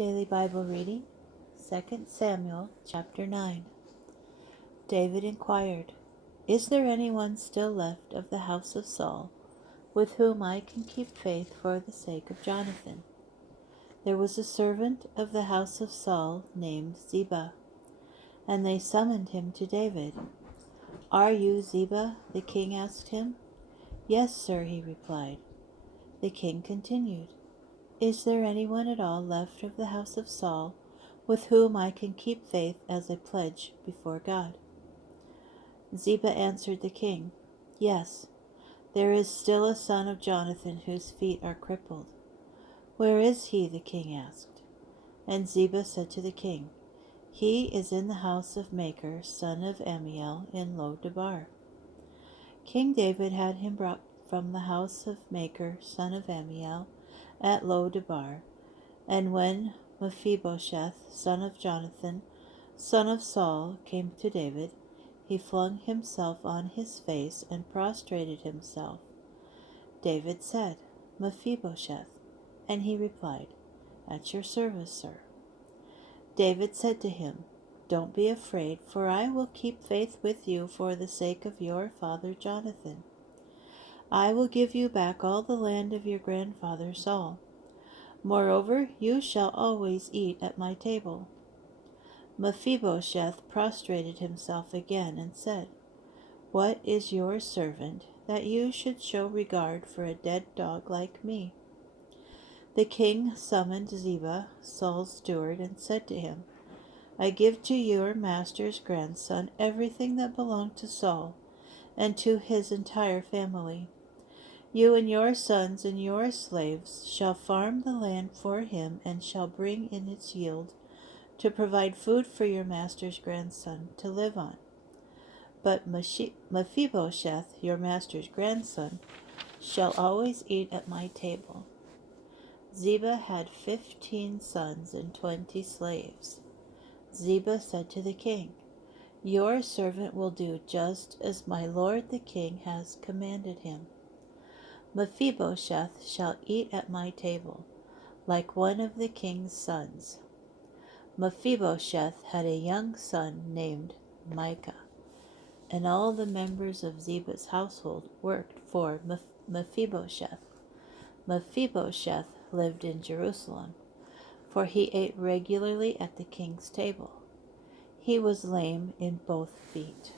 Daily Bible reading, 2 Samuel chapter 9. David inquired, "Is there anyone still left of the house of Saul, with whom I can keep faith for the sake of Jonathan?" There was a servant of the house of Saul named Ziba, and they summoned him to David. "Are you Ziba?" the king asked him. "Yes, sir," he replied. The king continued, "Is there anyone at all left of the house of Saul, with whom I can keep faith as a pledge before God?" Ziba answered the king, "Yes, there is still a son of Jonathan whose feet are crippled." "Where is he?" the king asked. And Ziba said to the king, "He is in the house of Machir, son of Ammiel, in Lo-debar." King David had him brought from the house of Machir, son of Ammiel, at Lo-debar. And when Mephibosheth, son of Jonathan, son of Saul, came to David, he flung himself on his face and prostrated himself. David said, "Mephibosheth," and he replied, "At your service, sir." David said to him, "Don't be afraid, for I will keep faith with you for the sake of your father Jonathan. I will give you back all the land of your grandfather Saul. Moreover, you shall always eat at my table." Mephibosheth prostrated himself again and said, "What is your servant, that you should show regard for a dead dog like me?" The king summoned Ziba, Saul's steward, and said to him, "I give to your master's grandson everything that belonged to Saul, and to his entire family. You and your sons and your slaves shall farm the land for him and shall bring in its yield to provide food for your master's grandson to live on. But Mephibosheth, your master's grandson, shall always eat at my table." Ziba had 15 sons and 20 slaves. Ziba said to the king, "Your servant will do just as my lord the king has commanded him. Mephibosheth shall eat at my table, like one of the king's sons." Mephibosheth had a young son named Micah, and all the members of Ziba's household worked for Mephibosheth. Mephibosheth lived in Jerusalem, for he ate regularly at the king's table. He was lame in both feet.